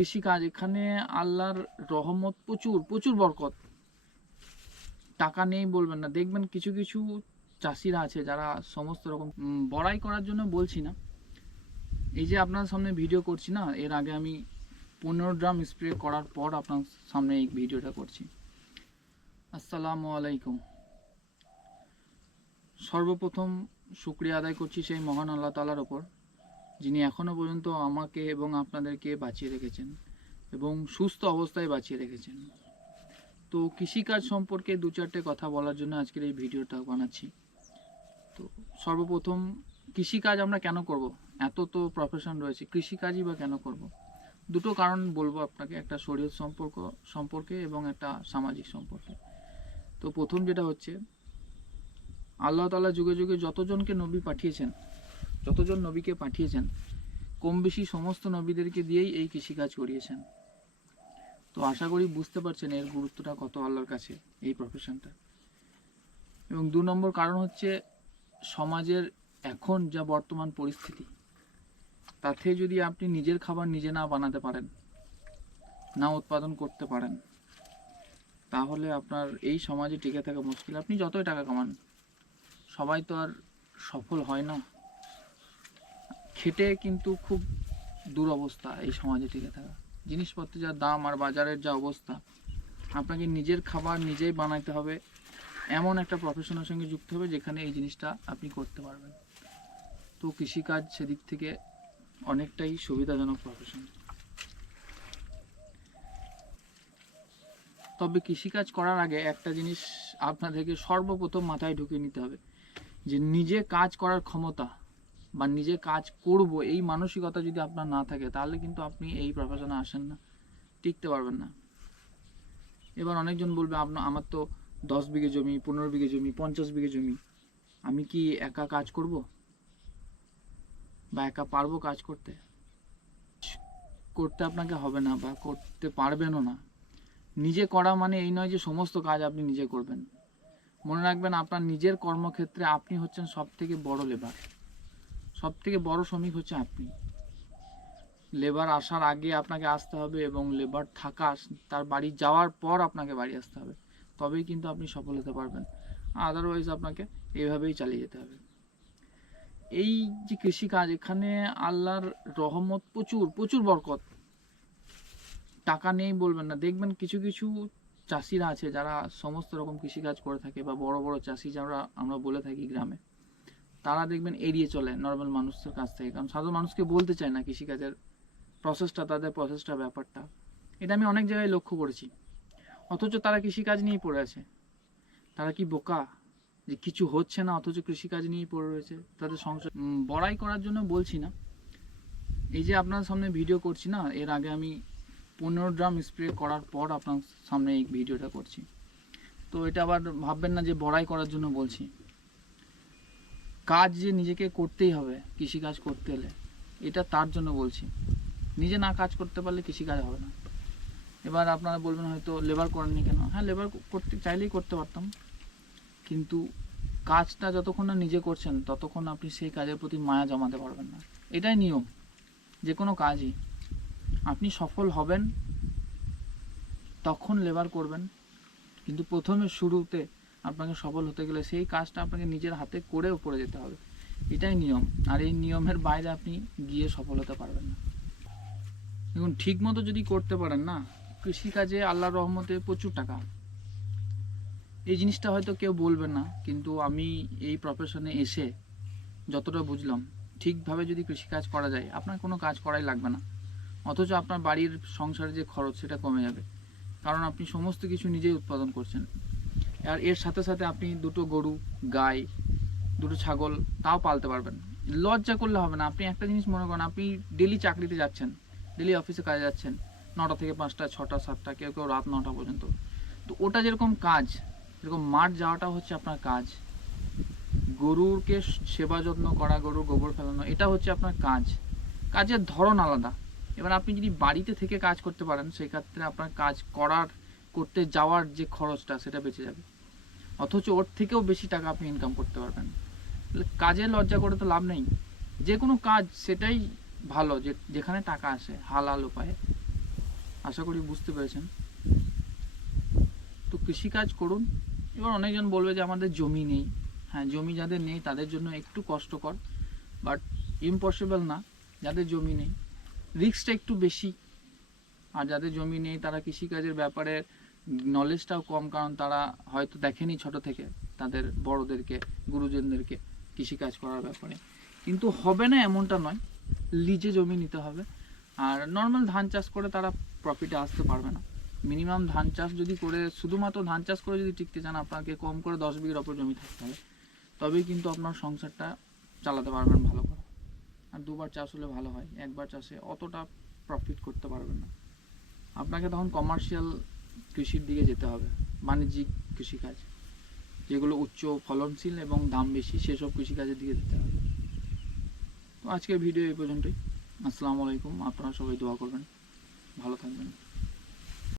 কৃষিকাজ এখানে আল্লাহর রহমত প্রচুর প্রচুর বরকত। টাকা নেই বলবেন না, দেখবেন কিছু কিছু চাষিরা আছে যারা সমস্ত রকম বড়াই করার জন্য বলছি না। এই যে আপনার সামনে ভিডিও করছি না, এর আগে আমি 15 ড্রাম স্প্রে করার পর আপনার সামনে এই ভিডিওটা করছি। আসসালামু আলাইকুম। সর্বপ্রথম শুকরিয়া আদায় করছি সেই মহান আল্লাহ তাআলার ওপর, যিনি এখনও পর্যন্ত আমাকে এবং আপনাদেরকে বাঁচিয়ে রেখেছেন এবং সুস্থ অবস্থায় বাঁচিয়ে রেখেছেন। তো কৃষিকাজ সম্পর্কে দু চারটে কথা বলার জন্য আজকের এই ভিডিওটা বানাচ্ছি। তো সর্বপ্রথম, কৃষিকাজ আমরা কেন করব? এত তো প্রফেশন রয়েছে, কৃষিকাজই বা কেন করব? দুটো কারণ বলবো আপনাকে, একটা শরীয়ত সম্পর্কে এবং একটা সামাজিক সম্পর্কে। তো প্রথম যেটা হচ্ছে, আল্লাহ তাআলা যুগে যুগে যতজনকে নবী পাঠিয়েছেন, যতজন নবীকে পাঠিয়েছেন, কম বেশি সমস্ত নবীদেরকে দিয়েই এই কৃষিকাজ করিয়েছেন। তো আশা করি বুঝতে পারছেন এর গুরুত্বটা কত আল্লাহর কাছে এই প্রফেশনটা। এবং 2 নম্বর কারণ হচ্ছে, সমাজের এখন যা বর্তমান পরিস্থিতি, তাতে যদি আপনি নিজের খাবার নিজে না বানাতে পারেন, না উৎপাদন করতে পারেন, তাহলে আপনার এই সমাজে টিকে থাকা মুশকিল। আপনি যতই টাকা কামান, সবাই তো আর সফল হয় না। খেটে কিন্তু খুব দুরবস্থা এই সমাজে টিকে থাকা। জিনিসপত্রের যা দাম আর বাজারের যা অবস্থা, আপনাকে নিজের খাবার নিজেই বানাইতে হবে, এমন একটা প্রফেশনের সঙ্গে যুক্ত হবে যেখানে এই জিনিসটা আপনি করতে পারবেন। তো কৃষিকাজ সেদিক থেকে অনেকটাই সুবিধাজনক প্রফেশন। তবে কৃষিকাজ করার আগে একটা জিনিস আপনাদেরকে সর্বপ্রথম মাথায় ঢুকিয়ে নিতে হবে, যে নিজে কাজ করার ক্ষমতা বা নিজে কাজ করব এই মানসিকতা যদি আপনার না থাকে, তাহলে কিন্তু আপনি এই প্রফেশনে আসেন না, টিকতে পারবেন না। এবার অনেকজন বলবে, আমার তো 10 বিঘে জমি, 15 বিঘে জমি, 50 বিঘে জমি, আমি কি একা কাজ করব বা একা পারবো কাজ করতে? করতে আপনাকে হবে না বা করতে পারবেনও না। নিজে করা মানে এই নয় যে সমস্ত কাজ আপনি নিজে করবেন। মনে রাখবেন, আপনার নিজের কর্মক্ষেত্রে আপনি হচ্ছেন সব থেকে বড় লেবার, সব থেকে বড় শ্রমিক হচ্ছে আপনি। লেবার আসার আগে আপনাকে আসতে হবে এবং লেবার থাকা, তার বাড়ি যাওয়ার পর আপনাকে বাড়ি আসতে হবে, তবেই কিন্তু আপনি সফল হতে পারবেন। আদারওয়াইজ আপনাকে এইভাবেই চালিয়ে যেতে হবে। এই যে কৃষিকাজ, এখানে আল্লাহর রহমত প্রচুর প্রচুর বরকত। টাকা নেই বলবেন না, দেখবেন কিছু কিছু চাষিরা আছে যারা সমস্ত রকম কৃষিকাজ করে থাকে, বা বড় বড় চাষি যারা আমরা বলে থাকি গ্রামে, তারা দেখবেন এড়িয়ে চলে নর্মাল মানুষের কাছ থেকে, কারণ সাধারণ মানুষকে বলতে চায় না কৃষিকাজের প্রসেসটা, তাদের প্রসেসটা, ব্যাপারটা। এটা আমি অনেক জায়গায় লক্ষ্য করেছি। অথচ তারা কৃষিকাজ নিয়েই পড়ে আছে। তারা কি বোকা যে কিছু হচ্ছে না অথচ কৃষিকাজ নিয়েই পড়ে রয়েছে? তাদের সংসার বড়াই করার জন্য বলছি না। এই যে আপনার সামনে ভিডিও করছি না, এর আগে আমি 15 ড্রাম স্প্রে করার পর আপনার সামনে এই ভিডিওটা করছি। তো এটা আবার ভাববেন না যে বড়াই করার জন্য বলছি। কাজ যে নিজেকে করতেই হবে কৃষিকাজ করতে হলে, এটা তার জন্য বলছি। নিজে না কাজ করতে পারলে কৃষিকাজ হবে না। এবার আপনারা বলবেন হয়তো লেবার করেননি কেন? হ্যাঁ, লেবার করতে চাইলেই করতে পারতাম, কিন্তু কাজটা যতক্ষণ না নিজে করছেন ততক্ষণ আপনি সেই কাজের প্রতি মায়া জমাতে পারবেন না। এটাই নিয়ম যে কোনো কাজই। আপনি সফল হবেন তখন লেবার করবেন, কিন্তু প্রথমে শুরুতে আপনাকে সফল হতে গেলে সেই কাজটা আপনাকে নিজের হাতে করে উপরে যেতে হবে। এটাই নিয়ম, আর এই নিয়মের বাইরে আপনি গিয়ে সফল হতে পারবেন না। দেখুন, ঠিক মতো যদি করতে পারেন না, কৃষিকাজে আল্লাহর রহমতে প্রচুর টাকা। এই জিনিসটা হয়তো কেউ বলবে না, কিন্তু আমি এই প্রফেশনে এসে যতটা বুঝলাম, ঠিকভাবে যদি কৃষিকাজ করা যায়, আপনার কোনো কাজ করাই লাগবে না। অথচ আপনার বাড়ির সংসারে যে খরচ, সেটা কমে যাবে, কারণ আপনি সমস্ত কিছু নিজেই উৎপাদন করছেন। আর এর সাথে সাথে আপনি দুটো গরু, গাই, দুটো ছাগল তাও পালতে পারবেন। লজ্জা করলে হবে না। আপনি একটা জিনিস মনে করেন, আপনি ডেলি চাকরিতে যাচ্ছেন, ডেলি অফিসে কাজে যাচ্ছেন, 9টা থেকে 5টা, 6টা, 7টা, কেউ কেউ রাত 9টা পর্যন্ত। তো ওটা যেরকম কাজ, যেরকম মাঠ যাওয়াটাও হচ্ছে আপনার কাজ। গরুকে সেবা যত্ন করা, গরুর গোবর ফেলানো, এটা হচ্ছে আপনার কাজ। কাজের ধরন আলাদা। এবার আপনি যদি বাড়িতে থেকে কাজ করতে পারেন, সেই ক্ষেত্রে আপনার কাজ করতে যাওয়ার যে খরচটা, সেটা বেঁচে যাবে, অথচ ওর থেকেও বেশি টাকা আপনি ইনকাম করতে পারবেন। কাজে লজ্জা করে তো লাভ নেই। যে কোনো কাজ সেটাই ভালো যেখানে টাকা আসে হালাল উপায়ে। আশা করি বুঝতে পেরেছেন। তো কৃষিকাজ করুন। এবার অনেকজন বলবে যে আমাদের জমি নেই। হ্যাঁ, জমি যাদের নেই তাদের জন্য একটু কষ্টকর, বাট ইম্পসিবল না। যাদের জমি নেই রিস্কটা একটু বেশি, আর যাদের জমি নেই তারা কৃষিকাজের ব্যাপারে নলেজটাও কম, কারণ তারা হয়তো দেখেনি ছোট থেকে তাদের বড়দেরকে, গুরুজনদেরকে কৃষিকাজ করার ব্যাপারে। কিন্তু হবে না এমনটা নয়, লিজে জমি নিতে হবে। আর নর্মাল ধান চাষ করে তারা প্রফিটে আসতে পারবে না। মিনিমাম ধান চাষ যদি করে, শুধুমাত্র ধান চাষ করে যদি টিকতে চান, আপনাকে কম করে 10 বিঘার ওপর জমি থাকতে হবে, তবেই কিন্তু আপনার সংসারটা চালাতে পারবেন ভালো করে। আর দুবার চাষ হলে ভালো হয়, একবার চাষে অতটা প্রফিট করতে পারবেন না। আপনাকে তখন কমার্শিয়াল কৃষির দিকে যেতে হবে, বাণিজ্যিক কৃষিকাজ, যেগুলো উচ্চ ফলনশীল এবং দাম বেশি, সেসব কৃষিকাজের দিকে যেতে হবে। তো আজকের ভিডিও এই পর্যন্তই। আসসালামু আলাইকুম। আপনারা সবাই দোয়া করবেন, ভালো থাকবেন।